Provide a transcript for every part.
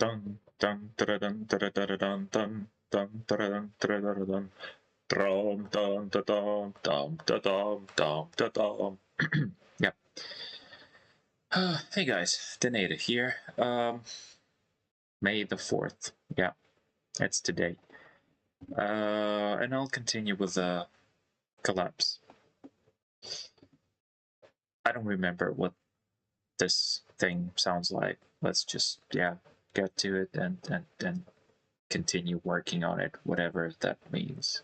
Dun dun dun dun dun dun dun dun dun dun dun dun. Dum dum da dum dum da dum dum da dum. Yep. Hey guys, Denata here. May the 4th. Yeah, it's today. And I'll continue with the collapse. I don't remember what this thing sounds like. Let's just, yeah, get to it and continue working on it, whatever that means.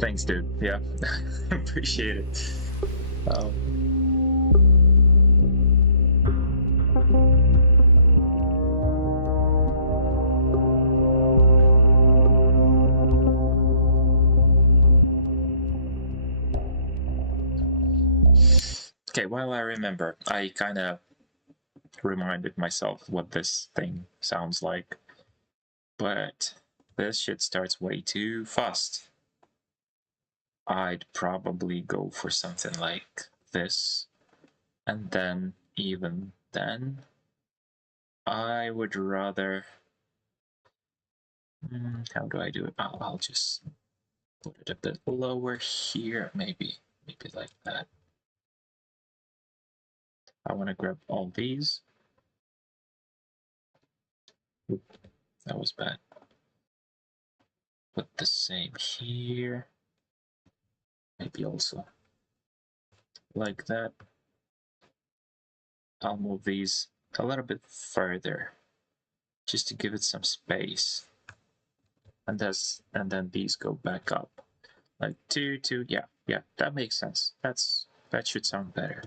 Thanks, dude. Yeah, appreciate it. Okay, while I remember, I kind of reminded myself what this thing sounds like, but this shit starts way too fast. I'd probably go for something like this, and then even then, I would rather. How do I do it? I'll just put it a bit lower here, maybe like that. I want to grab all these. Oop, that was bad. Put the same here. Maybe also like that. I'll move these a little bit further just to give it some space. And then these go back up. Like two, yeah, that makes sense. That should sound better.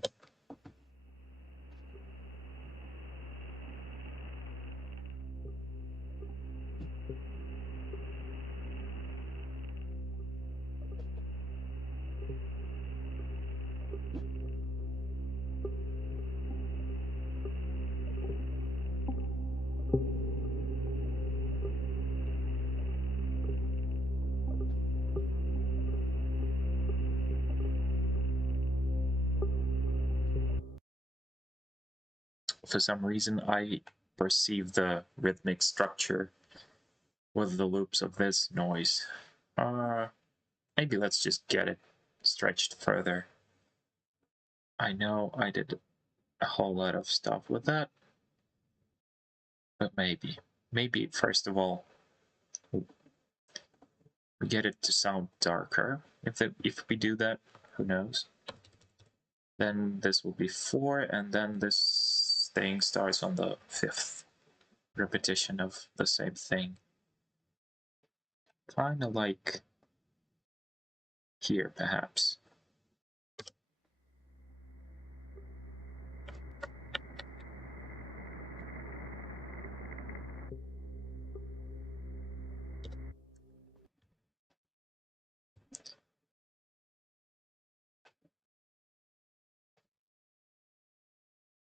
For some reason, I perceive the rhythmic structure with the loops of this noise. Maybe let's just get it stretched further. I know I did a whole lot of stuff with that, but maybe first of all, we get it to sound darker. If we do that, who knows? Then this will be 4, and then this thing starts on the 5th repetition of the same thing. Kind of like here, perhaps.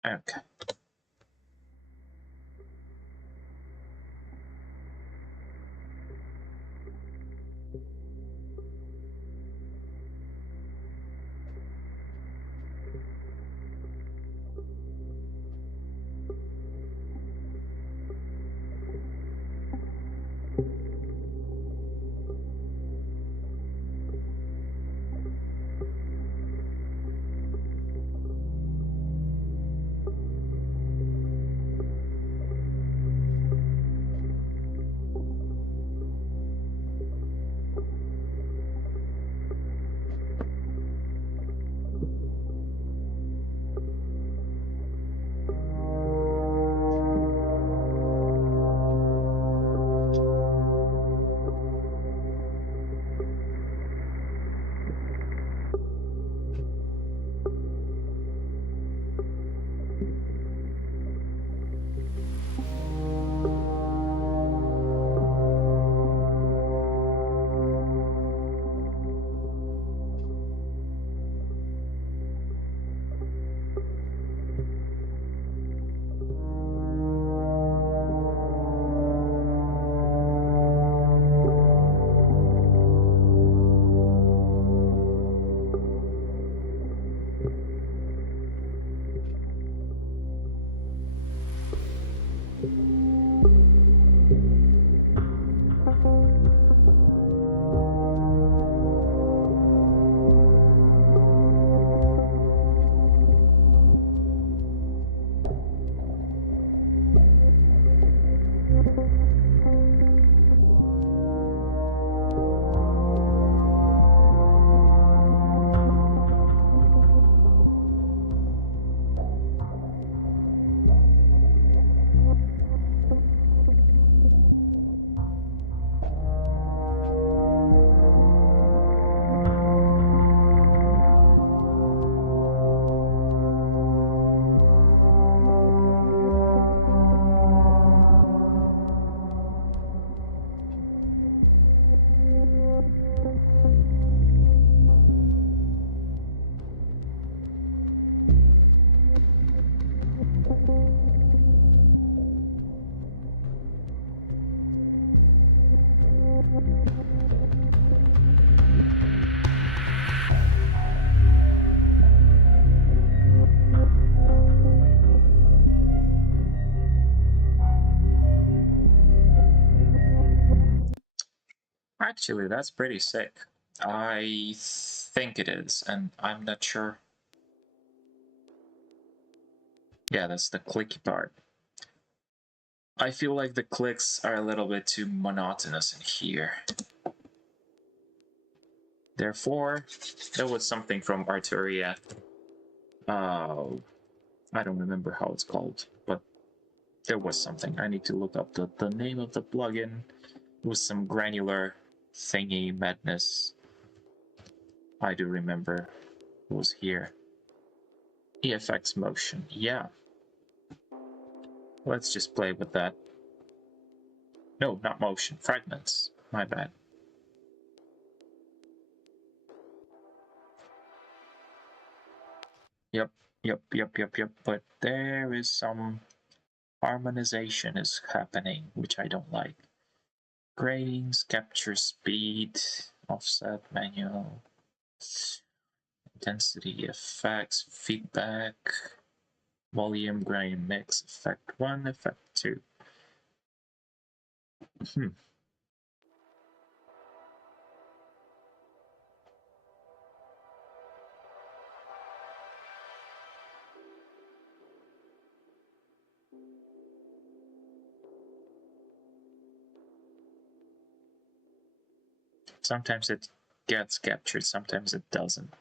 Okay. Actually, that's pretty sick. I think it is, and I'm not sure. Yeah, that's the clicky part. I feel like the clicks are a little bit too monotonous in here. Therefore, there was something from Arturia. I don't remember how it's called, but there was something. I need to look up the name of the plugin. It was some granular thingy madness. I do remember it was here. EFX motion, yeah. Let's just play with that. No, not motion, fragments. My bad. Yep. But there is some harmonization is happening, which I don't like. Gradings, capture speed, offset, manual, intensity, effects, feedback, volume, grain, mix, effect 1, effect 2. Sometimes it gets captured, sometimes it doesn't.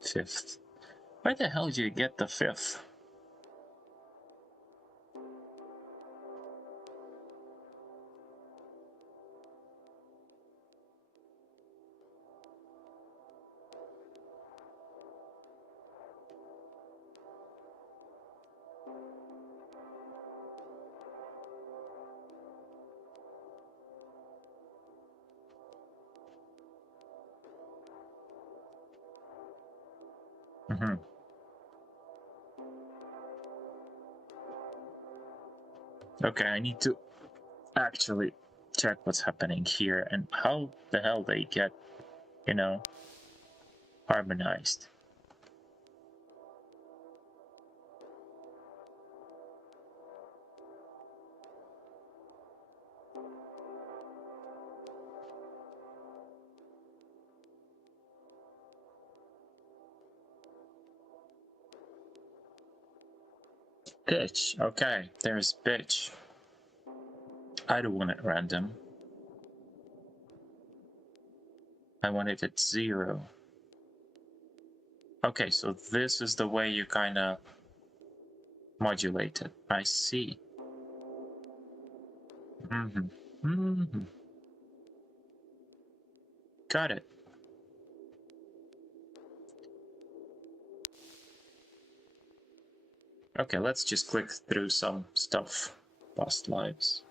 Fifth. Where the hell did you get the fifth? Mm-hmm. Okay, I need to actually check what's happening here and how the hell they get, harmonized. Pitch. Okay, there's pitch. I don't want it random. I want it at 0. Okay, so this is the way you kind of modulate it. I see. Got it. Okay, let's just click through some stuff. Past lives.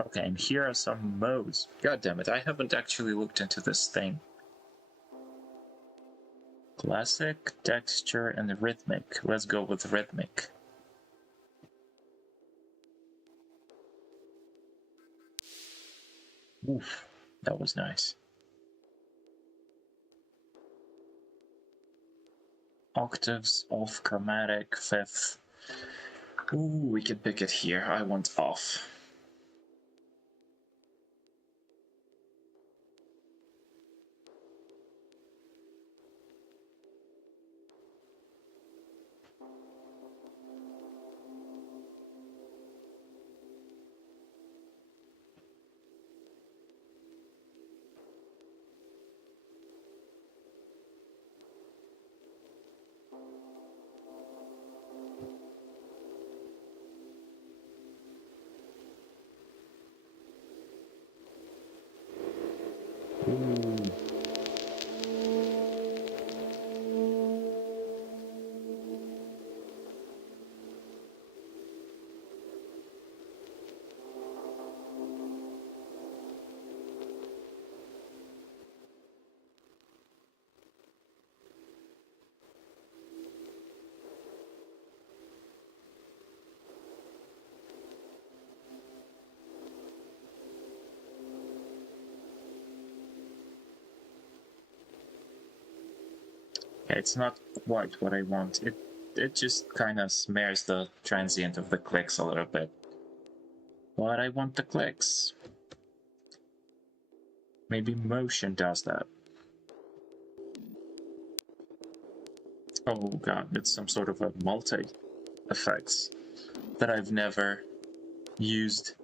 Okay, and here are some modes. God damn it, I haven't actually looked into this thing. Classic, texture, and rhythmic. Let's go with rhythmic. Oof, that was nice. Octaves, off, chromatic, fifth. Ooh, we can pick it here. I want off. It's not quite what I want. It just kind of smears the transient of the clicks a little bit. But I want the clicks. Maybe motion does that. Oh god, it's some sort of a multi-effects that I've never used.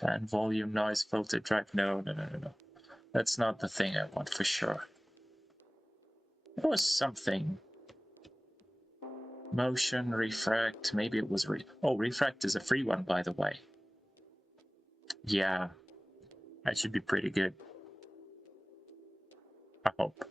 Fan volume, noise, filter, drive. No. That's not the thing I want for sure. It was something. Motion, refract, maybe it was refract is a free one, by the way. Yeah, that should be pretty good. I hope.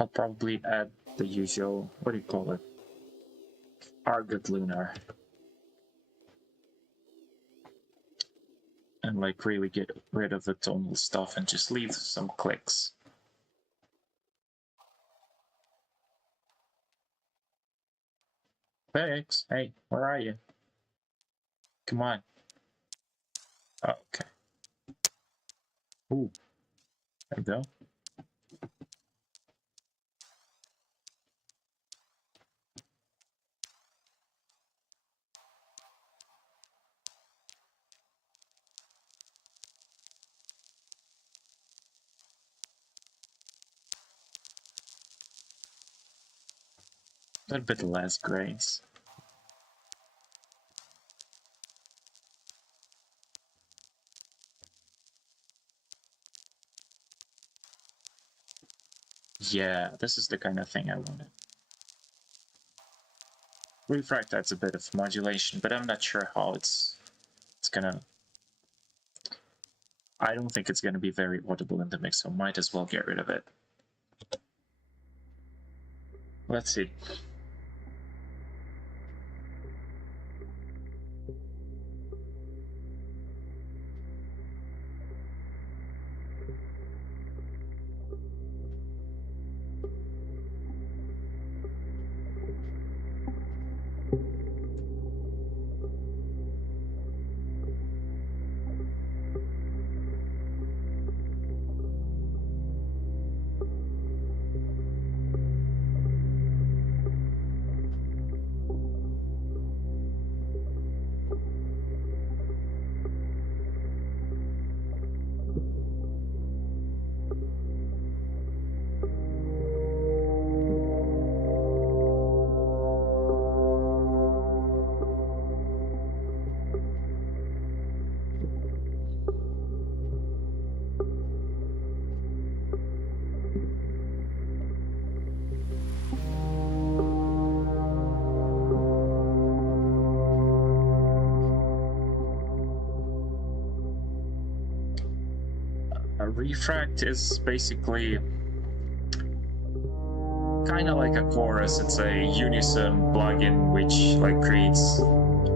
I'll probably add the usual, what do you call it? Argot Lunar. And like really get rid of the tonal stuff and just leave some clicks. Thanks. Hey, where are you? Come on. Oh, okay. Ooh. There we go. A little bit less grace. Yeah, this is the kind of thing I wanted. Refract adds a bit of modulation, but I'm not sure how it's gonna... I don't think it's gonna be very audible in the mix, so might as well get rid of it. Let's see. A refract is basically kind of like a chorus. It's a unison plugin which like creates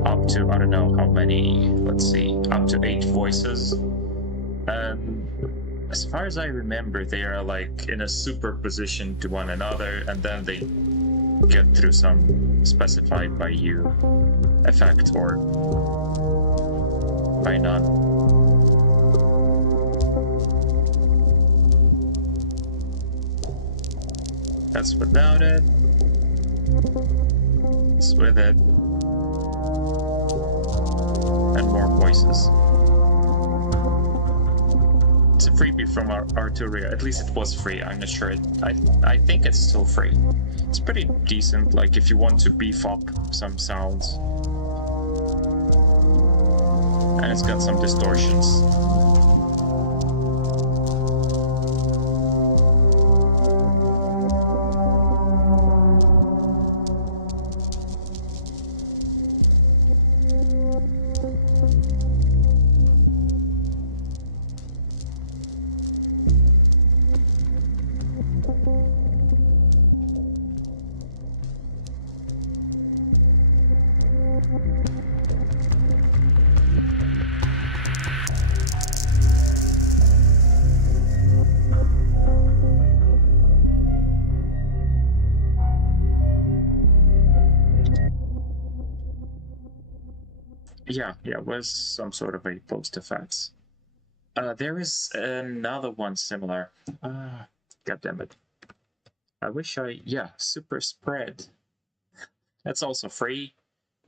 up to, I don't know how many, let's see, up to 8 voices. And as far as I remember, they are like in a superposition to one another, and then they get through some specified by you effect or by none. That's without it. It's with it. And more voices. It's a freebie from Arturia. At least it was free. I'm not sure. I think it's still free. It's pretty decent. Like if you want to beef up some sounds. And it's got some distortions. Yeah, was some sort of a post effects. There is another one similar. God damn it. I wish yeah, Super Spread. That's also free.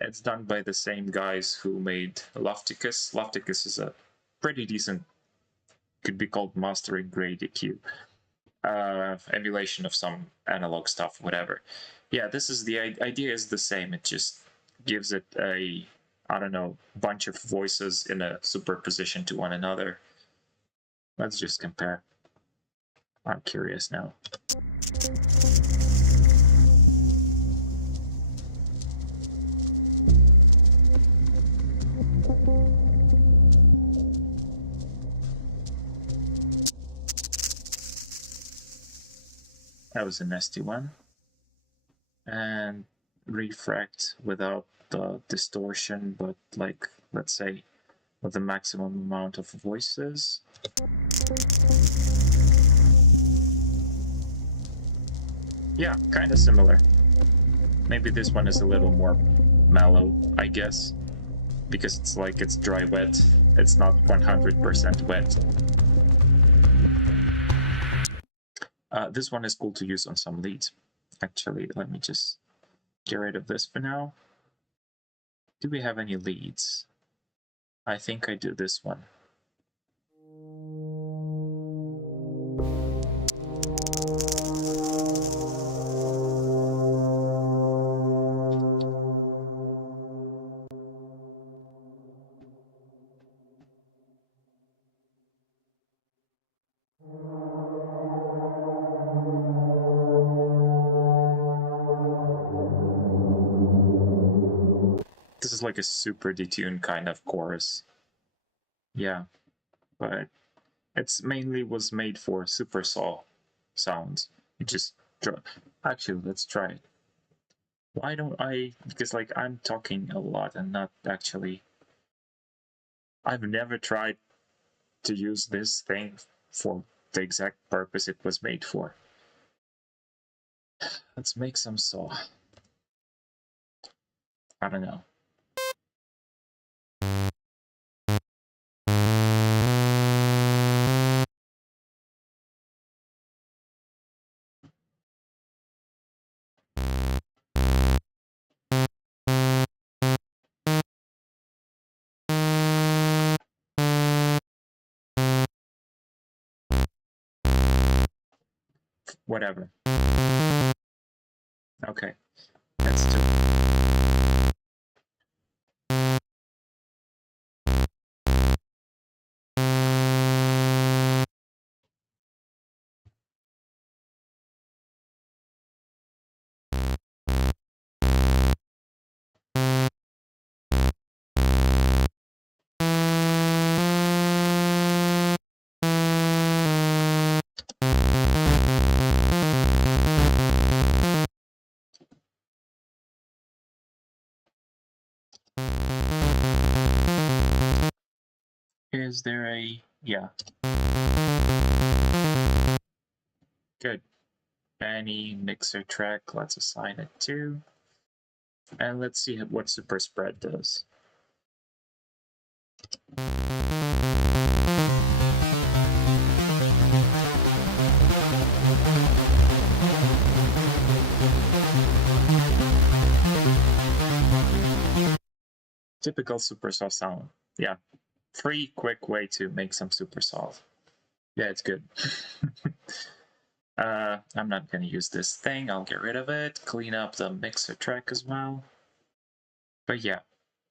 It's done by the same guys who made Lofticus. Lofticus is a pretty decent, could be called mastering grade EQ. Emulation of some analog stuff, whatever. Yeah, this is the idea is the same. It just gives it a, I don't know, bunch of voices in a superposition to one another. Let's just compare. I'm curious now. That was a nasty one. And refract without the distortion, but like, let's say, with the maximum amount of voices. Yeah, kind of similar. Maybe this one is a little more mellow, I guess, because it's like it's dry wet. It's not 100% wet. This one is cool to use on some leads. Actually, let me just get rid of this for now. Do we have any leads? I think I do this one. This is like a super detuned kind of chorus. Yeah, but it's mainly was made for super saw sounds. You just actually, let's try it. Why don't I? Because like I'm talking a lot and not actually. I've never tried to use this thing for the exact purpose it was made for. Let's make some saw. I don't know. Whatever. Okay, let's do. Is there a yeah? Good. Any mixer track, let's assign it to. And let's see what super spread does. Typical supersaw sound. Yeah, free, quick way to make some supersaw. Yeah, it's good. I'm not gonna use this thing. I'll get rid of it. Clean up the mixer track as well. But yeah,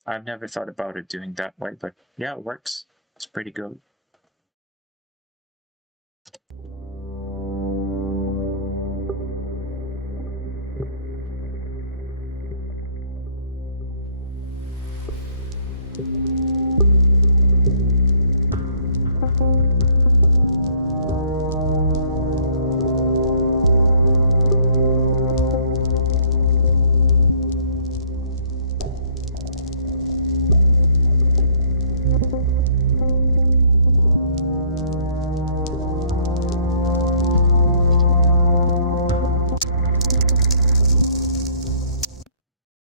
I've never thought about it doing that way, but yeah, it works. It's pretty good.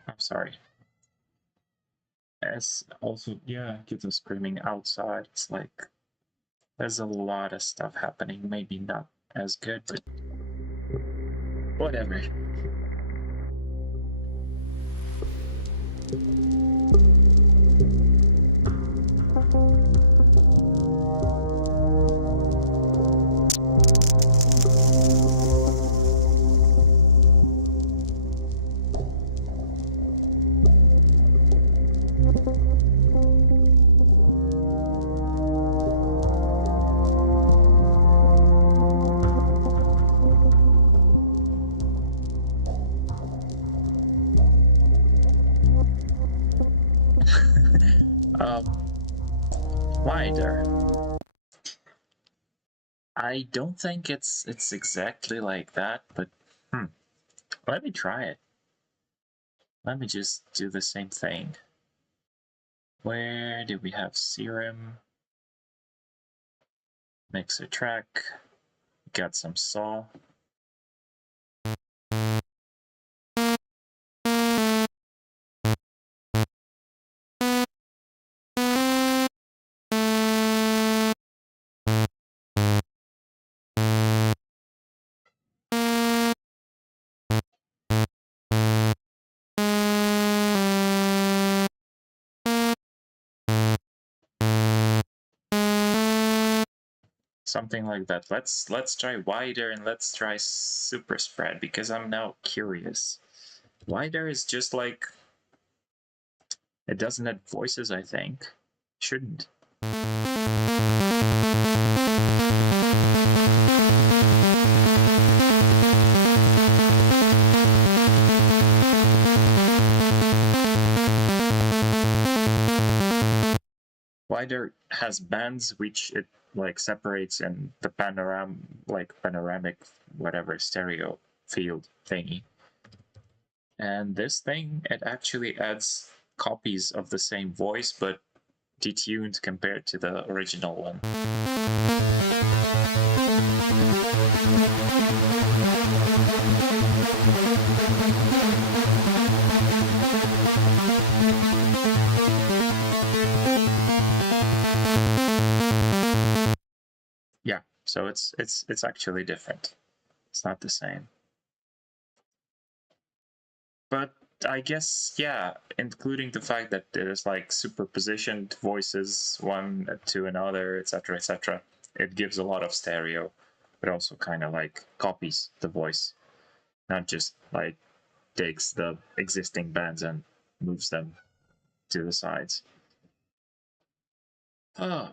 I'm sorry. As also, yeah, kids are screaming outside. It's like there's a lot of stuff happening. Maybe not as good, but whatever. Wider. I don't think it's exactly like that, but let me try it. Let me just do the same thing. Where do we have serum? Mixer track. Got some saw. Something like that. Let's try wider and let's try super spread because I'm now curious. Wider is just like it doesn't add voices, I think. Shouldn't. Wider has bands which it like separates in the panoramic whatever stereo field thingy. And this thing, it actually adds copies of the same voice but detuned compared to the original one. Yeah, so it's actually different. It's not the same. But I guess, yeah, including the fact that there's like superpositioned voices one to another, etc., it gives a lot of stereo, but also kind of like copies the voice, not just like takes the existing bands and moves them to the sides. Oh.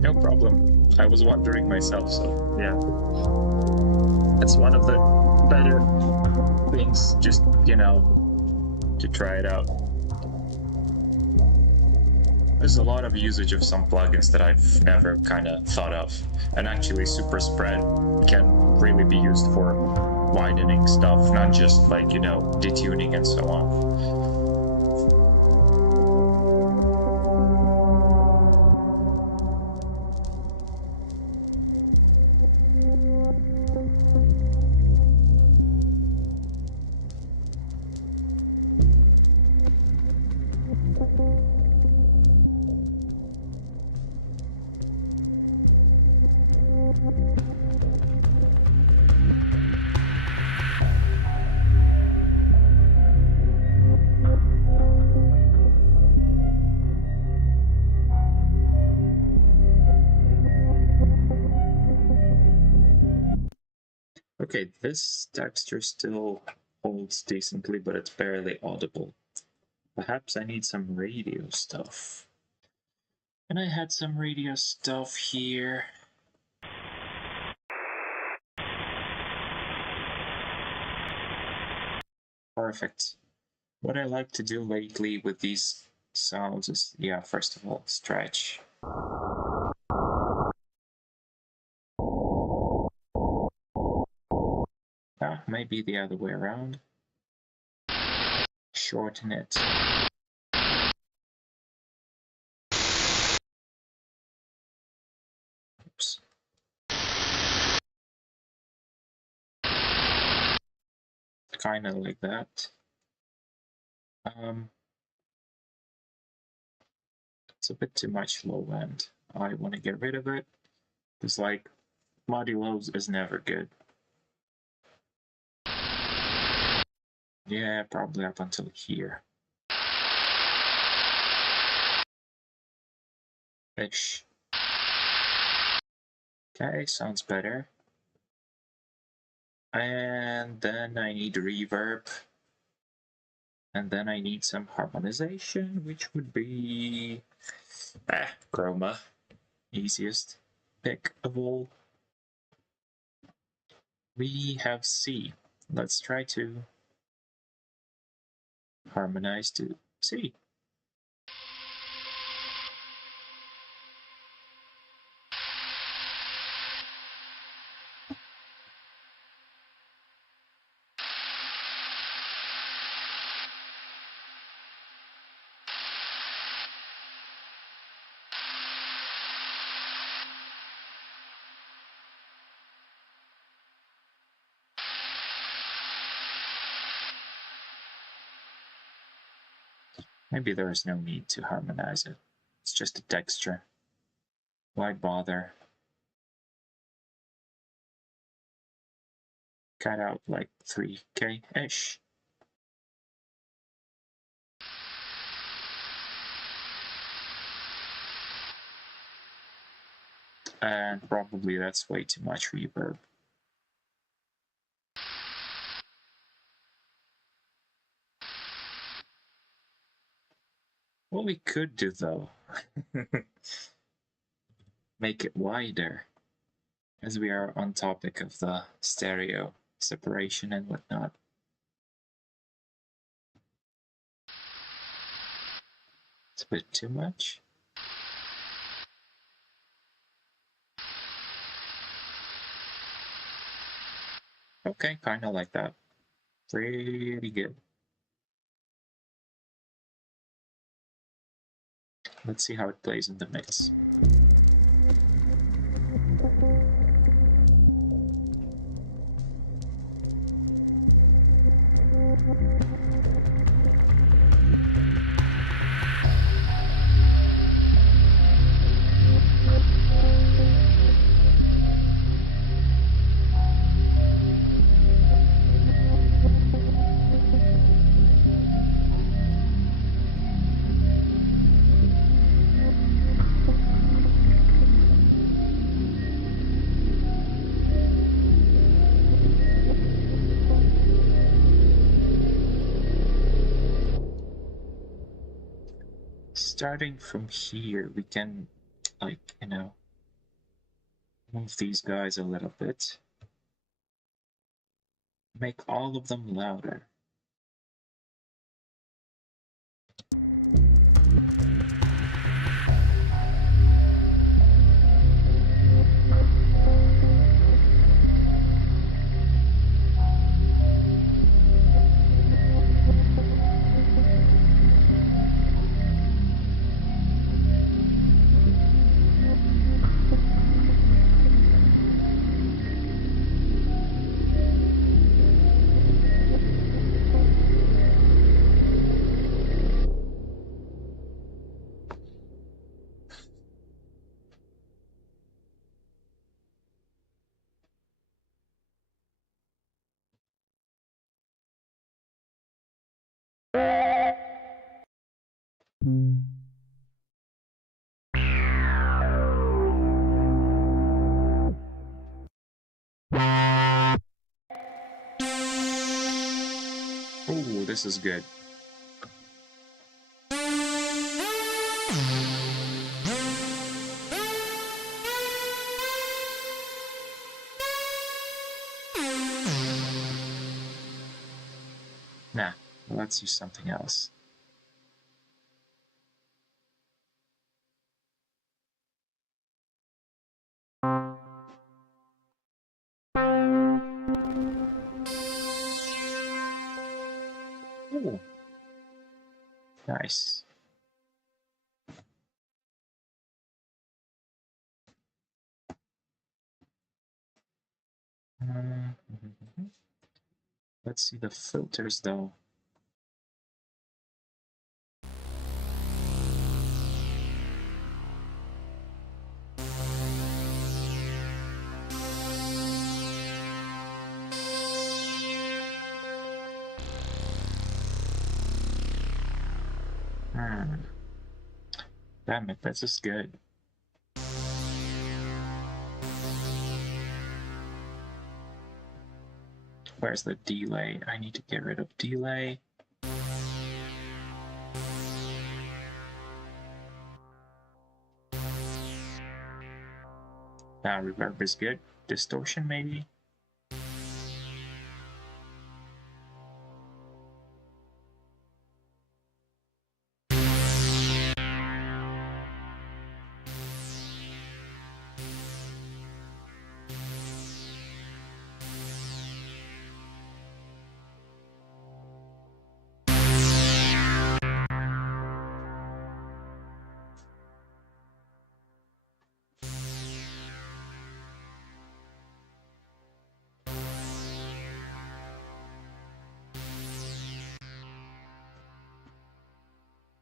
No problem. I was wondering myself, so yeah. It's one of the better things just, you know, to try it out. There's a lot of usage of some plugins that I've never kind of thought of. And actually, Super Spread can really be used for widening stuff, not just like, you know, detuning and so on. Okay, this texture still holds decently, but it's barely audible. Perhaps I need some radio stuff. And I had some radio stuff here. Perfect. What I like to do lately with these sounds is, yeah, first of all, stretch. Maybe the other way around. Shorten it. Oops. Kind of like that. It's a bit too much low end. I want to get rid of it. It's like modulos is never good. Yeah, probably up until here. Ish. Okay, sounds better. And then I need reverb. And then I need some harmonization, which would be chroma. Easiest pick of all. We have C. Let's try to harmonize to C. Maybe there is no need to harmonize it. It's just a texture. Why bother? Cut out like 3K-ish. And probably that's way too much reverb. What we could do though, make it wider, as we are on topic of the stereo separation and whatnot. It's a bit too much. Okay, kind of like that. Pretty good. Let's see how it plays in the mix. Starting from here, we can, like, you know, move these guys a little bit. Make all of them louder. Ooh, this is good. Nah, let's use something else. Ooh. Nice. Let's see the filters though. Damn it, this is good. Where's the delay? I need to get rid of delay. Now reverb is good. Distortion maybe?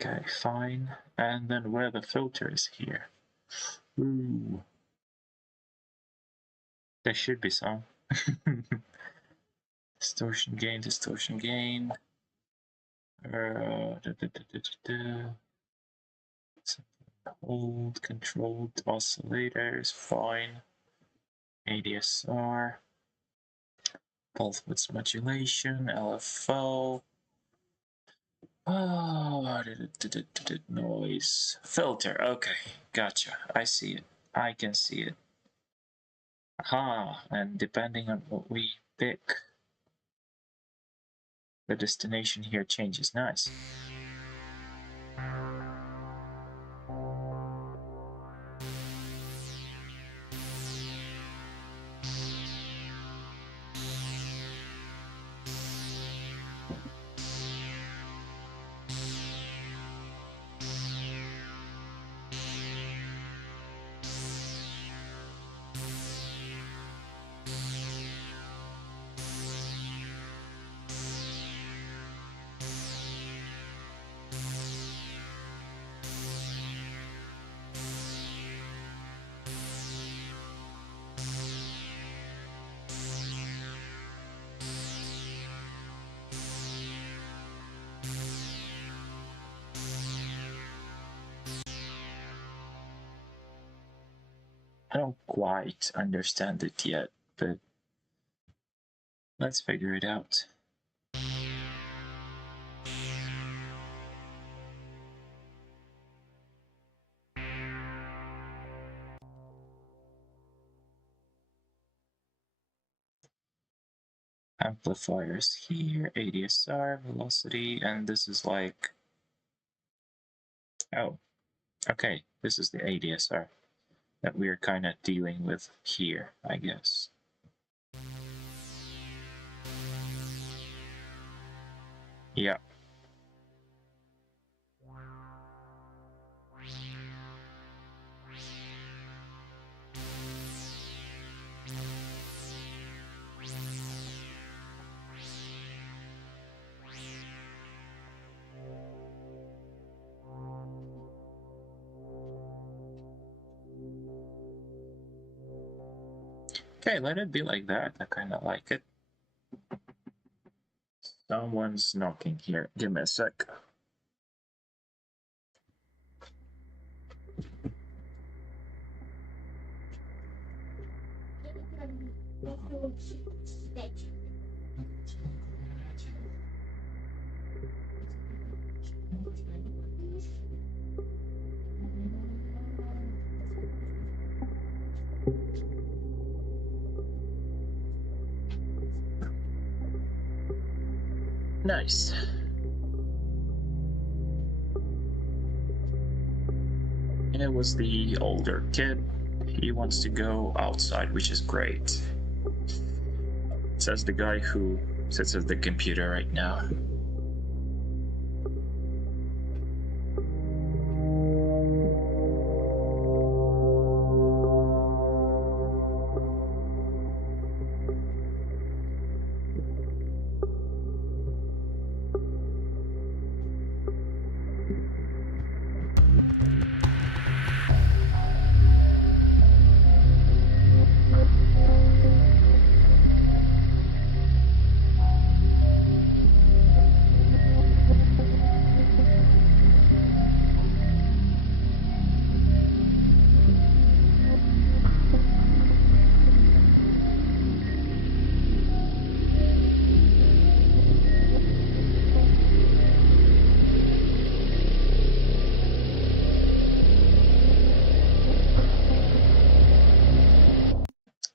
Okay, fine. And then where the filter is here. Ooh. There should be some. Distortion gain, distortion gain. Hold, controlled oscillators, fine. ADSR. Pulse width modulation, LFO. Oh, noise. Filter, okay, gotcha. I see it. I can see it. Aha, and depending on what we pick, the destination here changes. Nice. I don't quite understand it yet, but let's figure it out. amplifiers here, ADSR, velocity, and this is like, oh, okay, this is the ADSR that we're kind of dealing with here, I guess. Yeah. Okay, let it be like that. I kind of like it. Someone's knocking here. Give me a sec. Nice. It was the older kid. He wants to go outside, which is great. Says the guy who sits at the computer right now.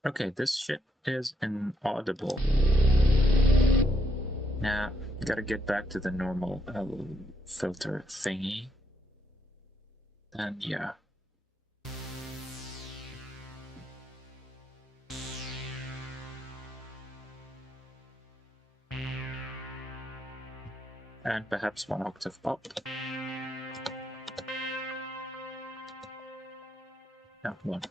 Okay, this shit is inaudible. Now, gotta get back to the normal filter thingy. And yeah. And perhaps 1 octave up. No, 1.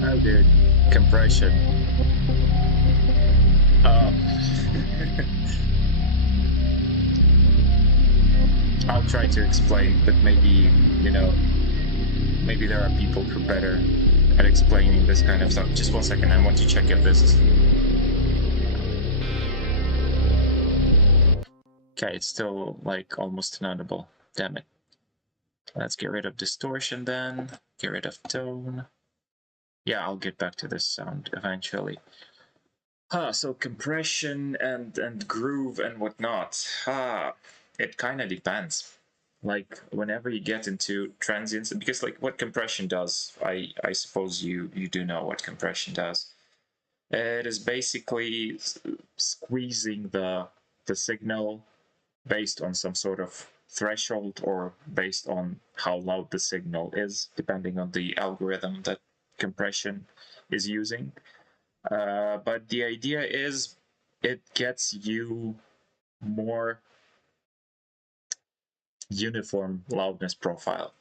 Oh, dude. Compression. I'll try to explain, but maybe, maybe there are people who are better at explaining this kind of stuff. Just 1 second, I want to check if this is... Okay, it's still, like, almost inaudible. Damn it. Let's get rid of distortion then. Get rid of tone. Yeah, I'll get back to this sound eventually. So compression and groove and whatnot. It kind of depends. Like, whenever you get into transients, because like what compression does, I suppose you do know what compression does. It is basically squeezing the signal based on some sort of threshold or based on how loud the signal is, depending on the algorithm that compression is using. But the idea is it gets you more uniform loudness profile.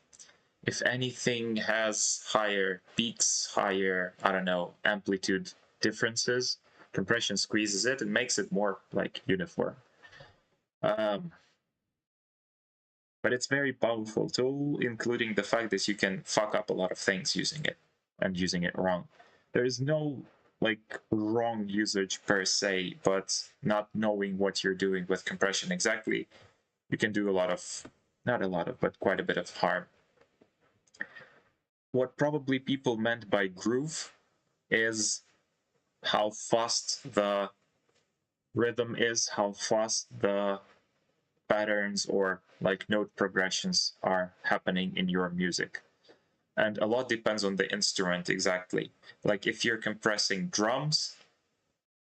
If anything has higher peaks, higher, I don't know, amplitude differences, compression squeezes it and makes it more like uniform. But But it's very powerful tool, including the fact that you can fuck up a lot of things using it and using it wrong. There is no like wrong usage per se, but not knowing what you're doing with compression exactly, you can do a lot of, not a lot of, but quite a bit of harm. What probably people meant by groove is how fast the rhythm is, how fast the patterns or like note progressions are happening in your music. And a lot depends on the instrument exactly. Like if you're compressing drums,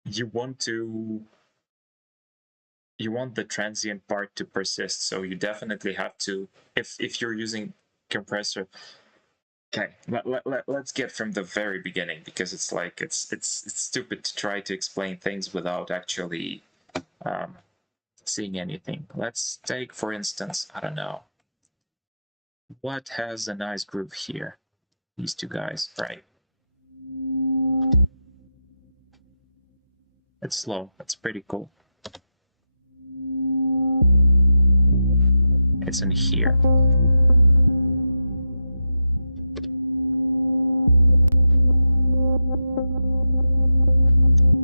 you want the transient part to persist. So you definitely have to, if you're using compressor. Okay, let's get from the very beginning, because it's like it's stupid to try to explain things without actually seeing anything. Let's take, for instance, I don't know, what has a nice groove here? These two guys, right? It's slow. It's pretty cool. It's in here.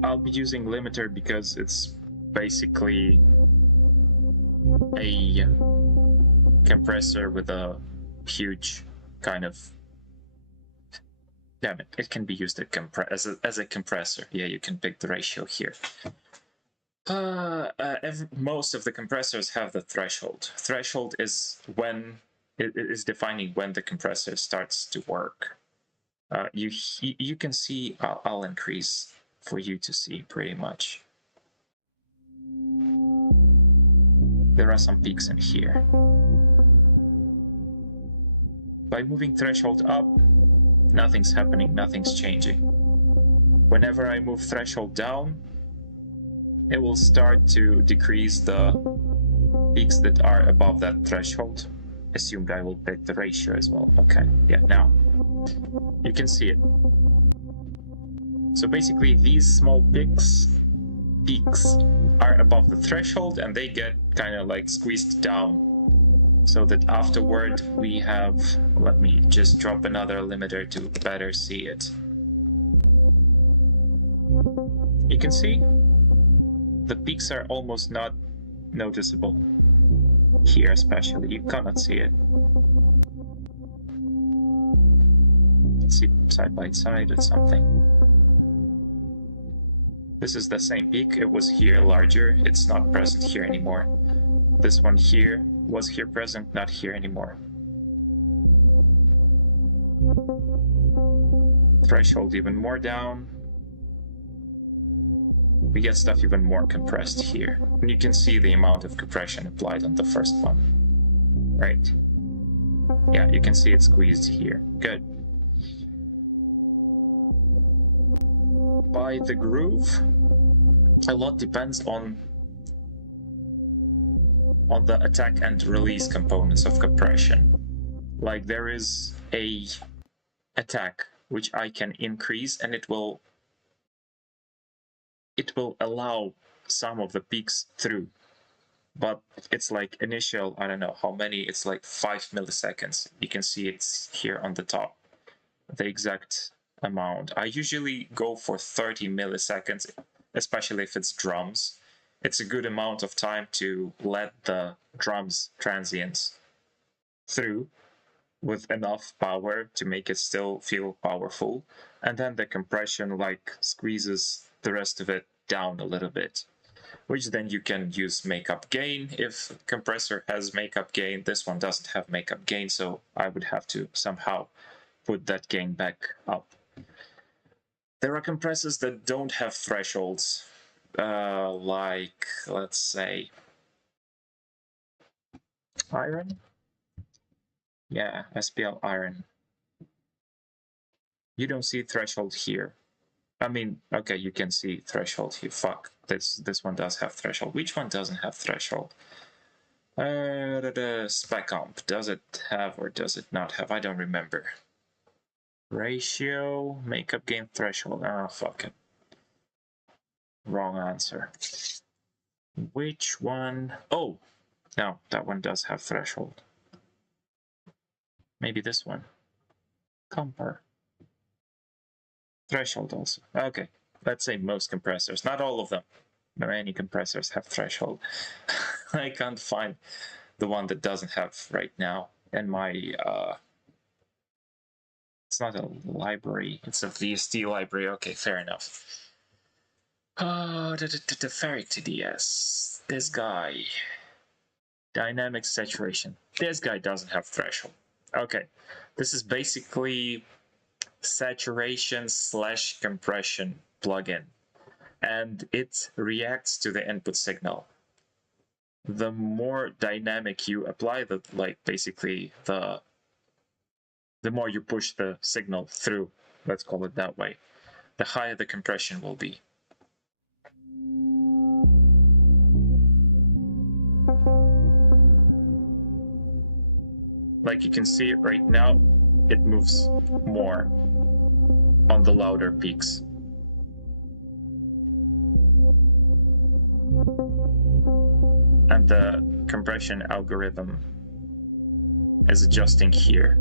I'll be using limiter because it's basically a compressor with a huge kind of, damn it, it can be used as a compressor. Yeah, you can pick the ratio here. Most of the compressors have the threshold. Threshold is when it is defining when the compressor starts to work. You can see, I'll increase for you to see pretty much. There are some peaks in here. By moving threshold up, nothing's happening, nothing's changing. Whenever I move threshold down, it will start to decrease the peaks that are above that threshold. Assumed I will pick the ratio as well. Okay, yeah, now you can see it. So basically these small peaks are above the threshold, and they get kind of like squeezed down, so that afterward we have, let me just drop another limiter to better see it. You can see the peaks are almost not noticeable. Here especially, you cannot see it. Let's see side by side or something. This is the same peak, it was here larger, it's not present here anymore. This one here was here present, not here anymore. Threshold even more down. We get stuff even more compressed here. And you can see the amount of compression applied on the first one. Right. Yeah, you can see it squeezed here. Good. By the groove, a lot depends on the attack and release components of compression. Like there is a attack which I can increase, and it will allow some of the peaks through, but it's like initial, I don't know how many, it's like 5 milliseconds. You can see it's here on the top, the exact amount. I usually go for 30 milliseconds, especially if it's drums. It's a good amount of time to let the drums transients through with enough power to make it still feel powerful, and then the compression like squeezes the rest of it down a little bit, which then you can use makeup gain. If compressor has makeup gain, this one doesn't have makeup gain, so I would have to somehow put that gain back up. There are compressors that don't have thresholds, like, let's say, Iron? Yeah, SPL Iron. You don't see threshold here. I mean, okay, you can see threshold here. Fuck, this one does have threshold. Which one doesn't have threshold? The spec comp, does it have or does it not have? I don't remember. Ratio, makeup gain, threshold. Ah, fuck it. Wrong answer. Which one? Oh, No, that one does have threshold. Maybe this one. Compare. Threshold also. Okay, let's say most compressors, not all of them. Many compressors have threshold. I can't find the one that doesn't have right now in my it's not a library, it's a VST library. Okay, fair enough. The ferric TDS. This guy. Dynamic saturation. This guy doesn't have threshold. Okay, this is basically saturation / compression plugin, and it reacts to the input signal. The more dynamic you apply, basically the more you push the signal through, let's call it that way, the higher the compression will be. Like you can see it right now, it moves more on the louder peaks. And the compression algorithm is adjusting here.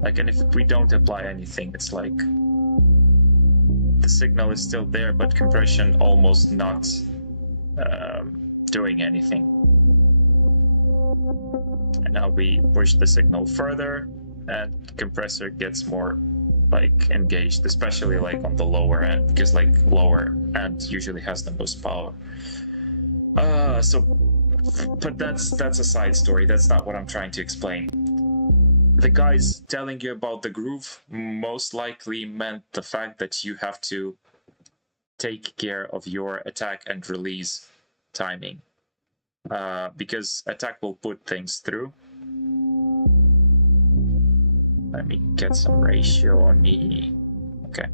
Like, and if we don't apply anything, it's like the signal is still there, but compression almost not doing anything. And now we push the signal further, and compressor gets more like engaged, especially like on the lower end, because like lower end usually has the most power. But that's a side story. That's not what I'm trying to explain. The guys telling you about the groove most likely meant the fact that you have to take care of your attack and release timing, because attack will put things through. Let me get some ratio on me. Okay.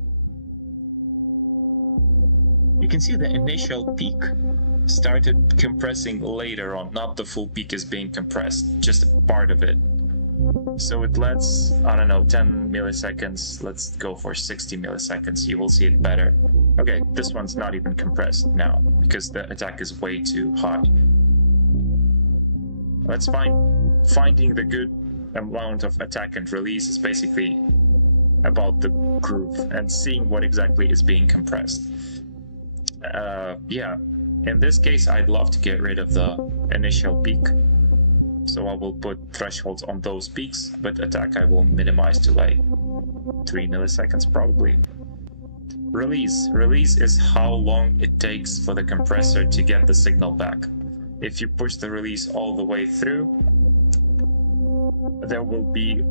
You can see the initial peak started compressing later on, not the full peak is being compressed, just a part of it. So it lets, I don't know, 10 milliseconds, let's go for 60 milliseconds, you will see it better. Okay, this one's not even compressed now, because the attack is way too high. That's fine. Finding the good amount of attack and release is basically about the groove and seeing what exactly is being compressed. Yeah, in this case, I'd love to get rid of the initial peak. So I will put thresholds on those peaks, but attack I will minimize to like 3 milliseconds probably. Release. Release is how long it takes for the compressor to get the signal back. If you push the release all the way through, there will be,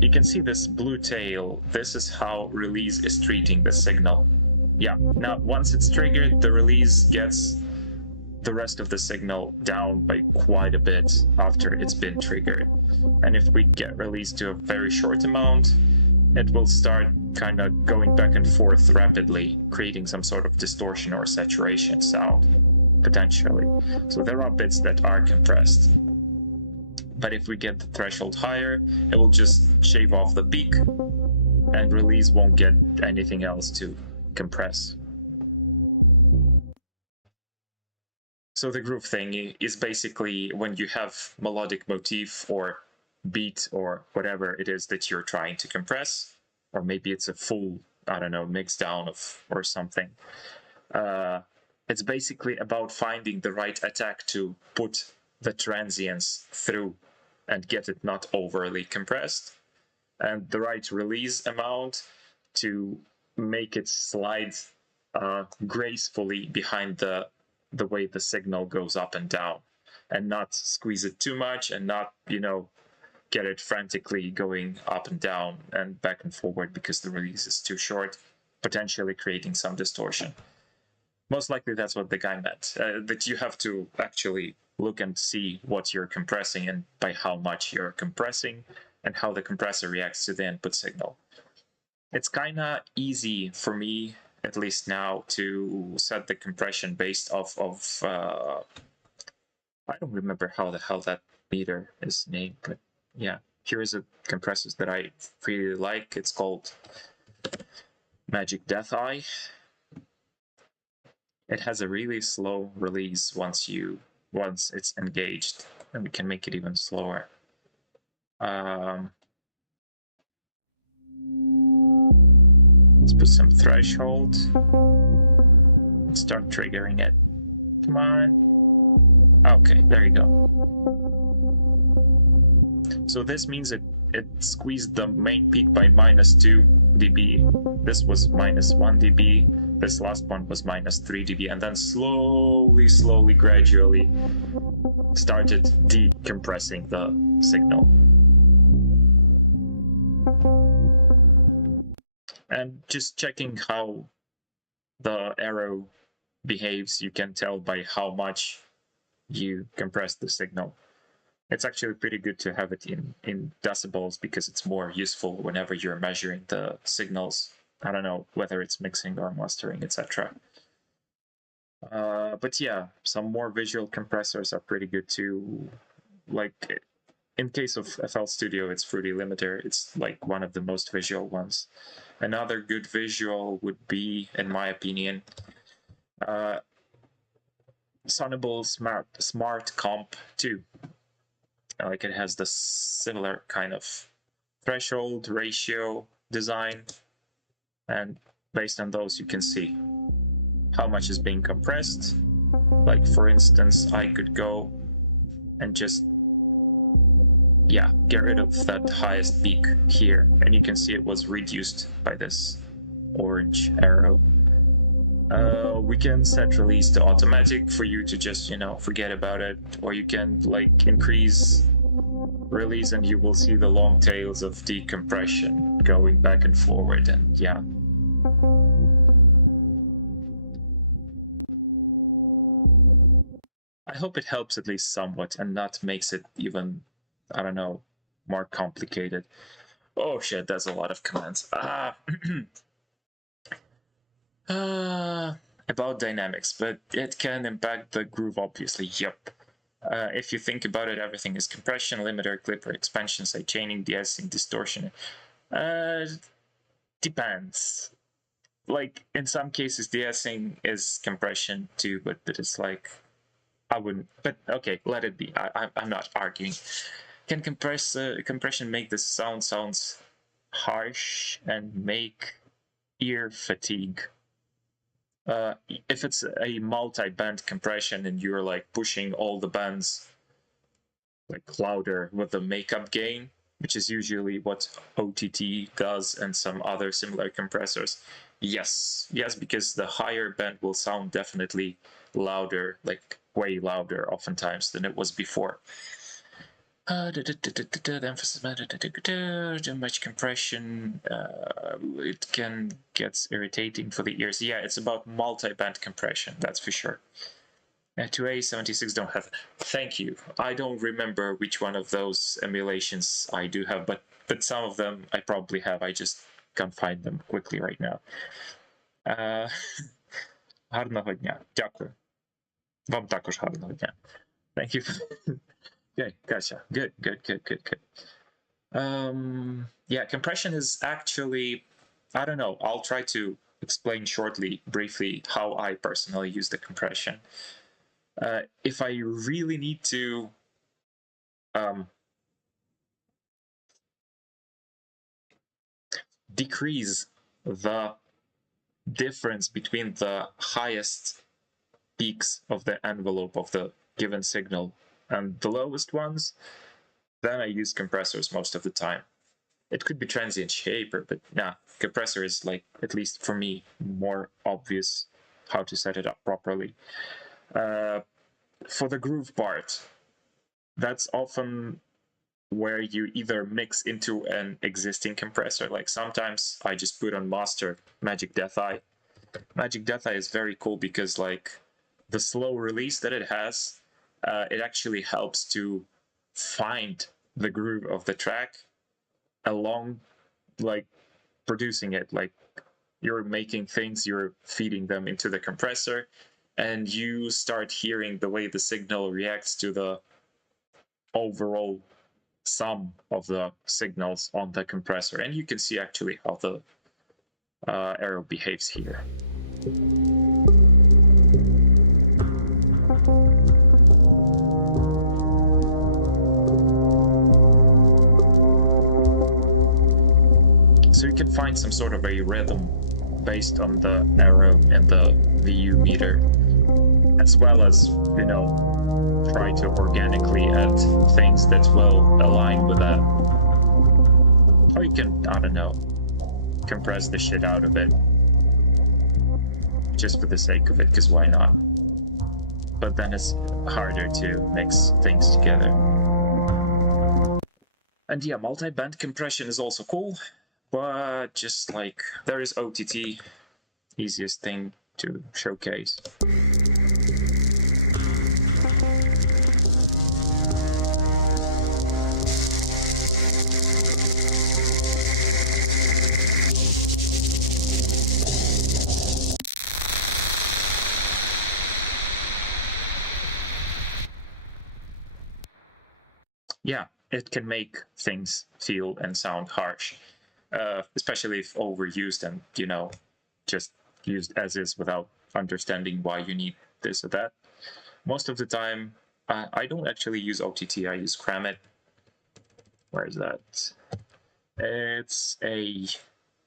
you can see this blue tail. This is how release is treating the signal. Yeah, now once it's triggered, the release gets the rest of the signal down by quite a bit after it's been triggered. And if we get released to a very short amount, it will start kind of going back and forth rapidly, creating some sort of distortion or saturation sound, potentially. So there are bits that are compressed. But if we get the threshold higher, it will just shave off the peak, and release won't get anything else to compress. So the groove thing is basically when you have melodic motif or beat or whatever it is that you're trying to compress, or maybe it's a full, I don't know, mix down of or something. It's basically about finding the right attack to put the transients through and get it not overly compressed, and the right release amount to make it slide gracefully behind the way the signal goes up and down, and not squeeze it too much and not, you know, get it frantically going up and down and back and forward because the release is too short, potentially creating some distortion. Most likely that's what the guy meant, that you have to actually look and see what you're compressing and by how much you're compressing and how the compressor reacts to the input signal. It's kind of easy for me, at least now, to set the compression based off of, I don't remember how the hell that meter is named, but yeah, here is a compressor that I really like. It's called Magic Death Eye. It has a really slow release once you once it's engaged, and we can make it even slower. Let's put some threshold and start triggering it. Come on. Okay, there you go. So this means it squeezed the main peak by -2 dB. This was -1 dB. This last one was -3 dB, and then slowly, gradually started decompressing the signal. And just checking how the arrow behaves, you can tell by how much you compress the signal. It's actually pretty good to have it in decibels because it's more useful whenever you're measuring the signals. I don't know whether it's mixing or mastering, etc. But yeah, some more visual compressors are pretty good too. Like in case of FL Studio, it's Fruity Limiter. It's like one of the most visual ones. Another good visual would be, in my opinion, Sonable Smart Comp 2. Like it has the similar kind of threshold ratio design, and based on those you can see how much is being compressed. Like for instance, I could go and just get rid of that highest peak here, and you can see it was reduced by this orange arrow. We can set release to automatic for you to just, forget about it, or you can like increase release and you will see the long tails of decompression going back and forward, and I hope it helps at least somewhat and not makes it even, I don't know, more complicated. Oh shit, that's a lot of commands. About dynamics, but it can impact the groove, obviously. Yep. If you think about it, everything is compression, limiter, clipper, expansion, sidechaining, de-essing, distortion. Depends. Like, in some cases, de-essing is compression too, but it's like, I wouldn't, but okay, let it be. I'm not arguing. Can compression make the sounds harsh and make ear fatigue? If it's a multi-band compression and you're like pushing all the bands like louder with the makeup gain, which is usually what OTT does and some other similar compressors, yes, because the higher band will sound definitely louder, like way louder oftentimes than it was before. The emphasis too much compression, it can get irritating for the ears. Yeah, it's about multi-band compression, that's for sure. 2A76 don't have. Thank you. I don't remember which one of those emulations I do have, but some of them I probably have. I just can't find them quickly right now. Гарного дня. Дякую. Вам також гарного дня. Thank you. Okay, gotcha. Good. Yeah, compression is actually, I don't know, I'll try to explain briefly how I personally use the compression. If I really need to decrease the difference between the highest peaks of the envelope of the given signal and the lowest ones, then I use compressors most of the time. It could be transient shaper, but compressor is, like, at least for me, more obvious how to set it up properly. For the groove part, that's often where you either mix into an existing compressor. Like sometimes I just put on master Magic Death Eye. Magic Death Eye is very cool because, like, the slow release that it has, it actually helps to find the groove of the track along, like, producing it. Like, you're making things, you're feeding them into the compressor, and you start hearing the way the signal reacts to the overall sum of the signals on the compressor. And you can see actually how the arrow behaves here. So you can find some sort of a rhythm based on the arrow and the VU meter, as well as, you know, try to organically add things that will align with that. Or you can, I don't know, compress the shit out of it. Just for the sake of it, because why not? But then it's harder to mix things together. And yeah, multi-band compression is also cool, but just like, there is OTT, easiest thing to showcase. Yeah, it can make things feel and sound harsh, especially if overused and, you know, just used as is without understanding why you need this or that. Most of the time, I don't actually use OTT, I use Cramit. Where is that? It's a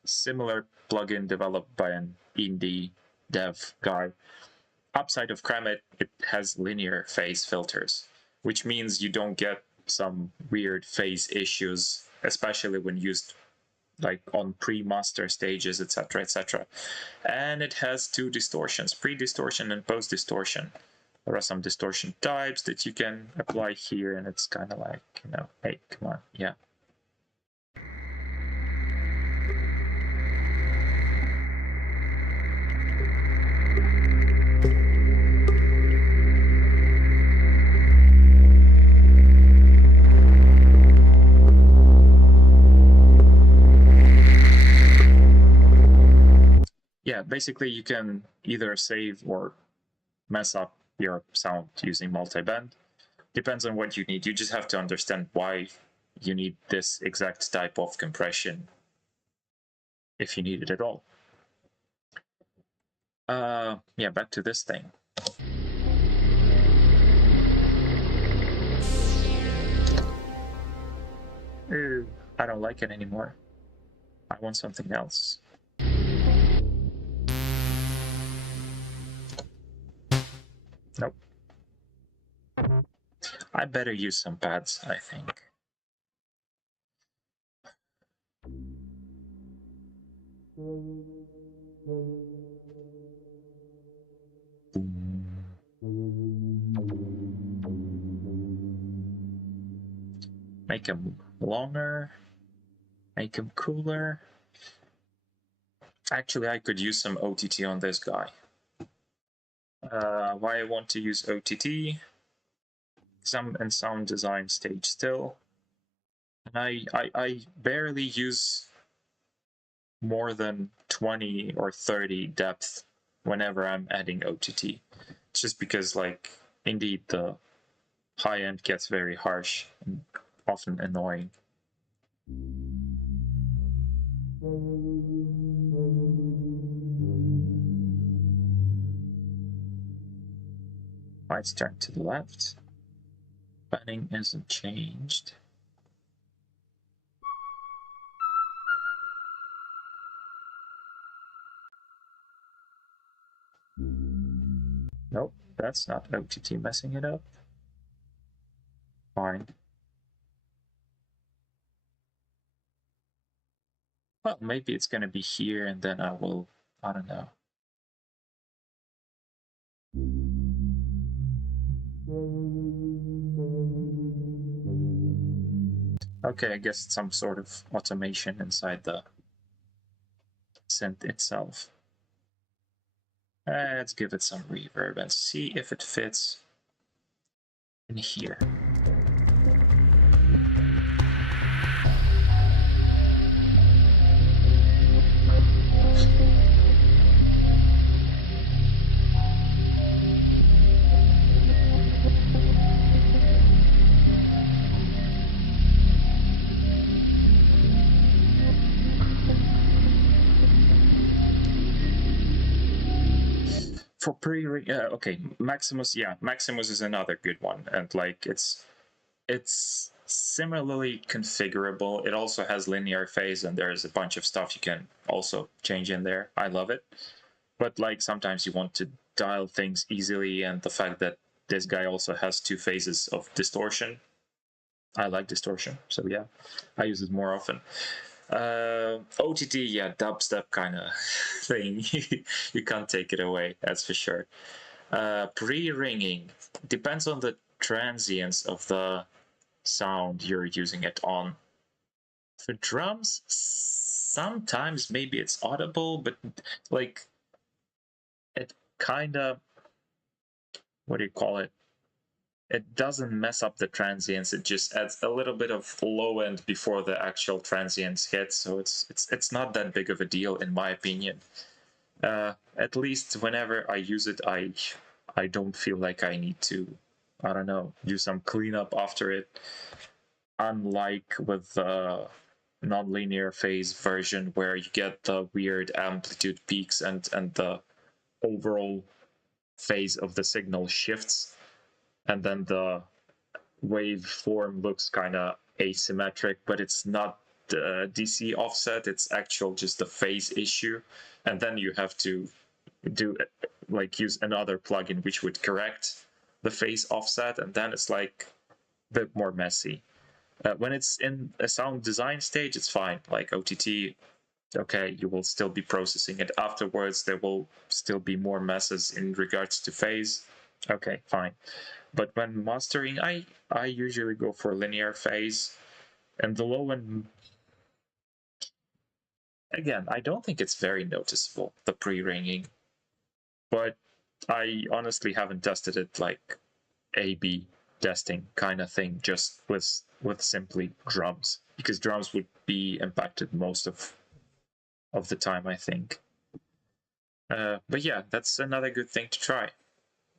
similar plugin developed by an indie dev guy. Upside of Cramit, it has linear phase filters, which means you don't get some weird phase issues, especially when used like on pre-master stages, etc., etc. And it has two distortions, pre-distortion and post-distortion. There are some distortion types that you can apply here, and it's kind of like, you know, hey, come on, yeah. Yeah, basically you can either save or mess up your sound using multi-band. Depends on what you need. You just have to understand why you need this exact type of compression, if you need it at all. Yeah, back to this thing. I don't like it anymore. I want something else. Nope. I better use some pads, I think. Make them longer. Make them cooler. Actually, I could use some OTT on this guy. Why I want to use OTT? Some and sound design stage still. And I barely use more than 20 or 30 depth whenever I'm adding OTT. It's just because, like, indeed the high end gets very harsh and often annoying. Lights turn to the left. Panning isn't changed. Nope, that's not OTT messing it up. Fine. Well, maybe it's gonna be here and then I will, I don't know. Okay, I guess it's some sort of automation inside the synth itself. Let's give it some reverb and see if it fits in here. For okay, Maximus, yeah, Maximus is another good one, and like it's similarly configurable. It also has linear phase, and there's a bunch of stuff you can also change in there. I love it. But like sometimes you want to dial things easily, and the fact that this guy also has two phases of distortion. I like distortion, so yeah, I use it more often. OTT, yeah, dubstep kind of thing. You can't take it away, that's for sure. Pre-ringing depends on the transients of the sound you're using it on. For drums, sometimes maybe it's audible, but like it kind of, what do you call it? It doesn't mess up the transients. It just adds a little bit of low end before the actual transients hit. So it's not that big of a deal in my opinion. At least whenever I use it, I don't feel like I need to, I don't know, do some cleanup after it. Unlike with the nonlinear phase version where you get the weird amplitude peaks and the overall phase of the signal shifts, and then the waveform looks kind of asymmetric, but it's not the DC offset, it's actual just the phase issue. And then you have to do like use another plugin which would correct the phase offset, and then it's like a bit more messy. When it's in a sound design stage, it's fine. Like OTT, okay, you will still be processing it afterwards. There will still be more messes in regards to phase. Okay, fine. But when mastering, I usually go for linear phase, and the low end. Again, I don't think it's very noticeable, the pre-ringing, but I honestly haven't tested it like A/B testing kind of thing, just with simply drums, because drums would be impacted most of the time, I think. But yeah, that's another good thing to try.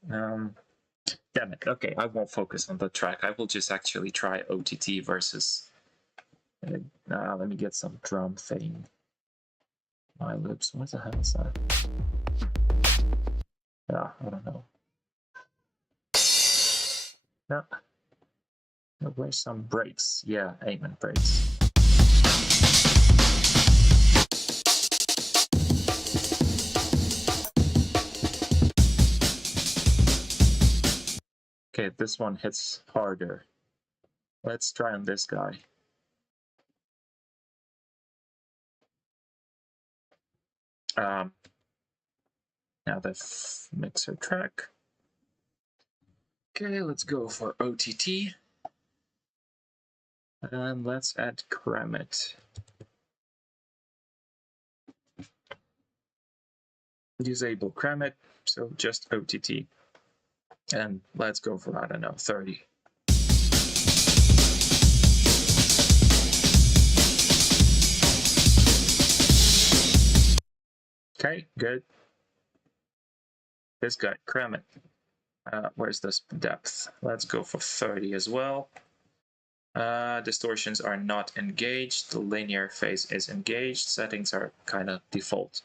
Damn it. Okay, I won't focus on the track. I will just actually try OTT versus. Let me get some drum thing. My lips. What the hell is that? Yeah, I don't know. No. Where's some brakes? Yeah, aiming brakes. Okay, this one hits harder. Let's try on this guy. Now the mixer track. Okay, let's go for OTT. And let's add Kremit. Disable Kremit, so just OTT. And let's go for, I don't know, 30. Okay, good. This guy, Kremit. Where's this depth? Let's go for 30 as well. Distortions are not engaged. The linear phase is engaged. Settings are kind of default.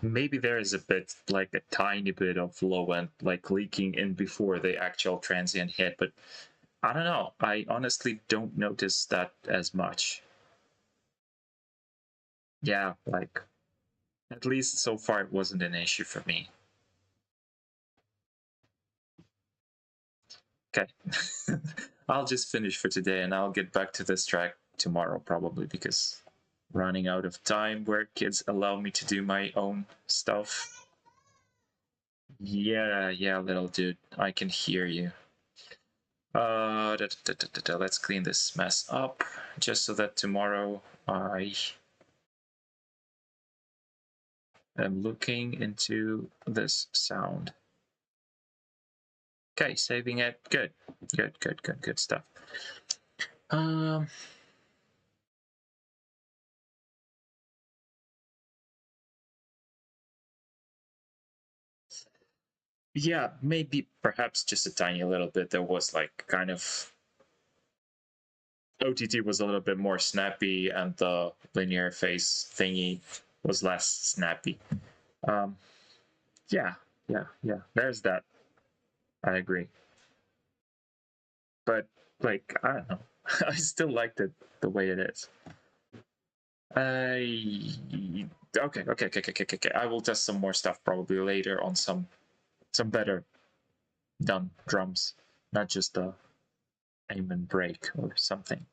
Maybe there is a bit, like a tiny bit of low end, like leaking in before the actual transient hit, but I don't know. I honestly don't notice that as much. Yeah, like, at least so far it wasn't an issue for me. Okay. I'll just finish for today and I'll get back to this track tomorrow probably, because running out of time where kids allow me to do my own stuff. Yeah, little dude, I can hear you. Let's clean this mess up just so that tomorrow I am looking into this sound. Okay, saving it. Good. Good stuff. Yeah, maybe perhaps just a tiny little bit. There was like kind of OTT was a little bit more snappy, and the linear face thingy was less snappy. Um, yeah. There's that. I agree. But like, I don't know. I still liked it the way it is. Okay. I will test some more stuff probably later on some better done drums, not just the aim and break or something.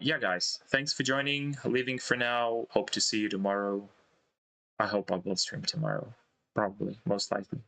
Yeah, guys, thanks for joining. Leaving for now. Hope to see you tomorrow. I hope I will stream tomorrow. Probably, most likely.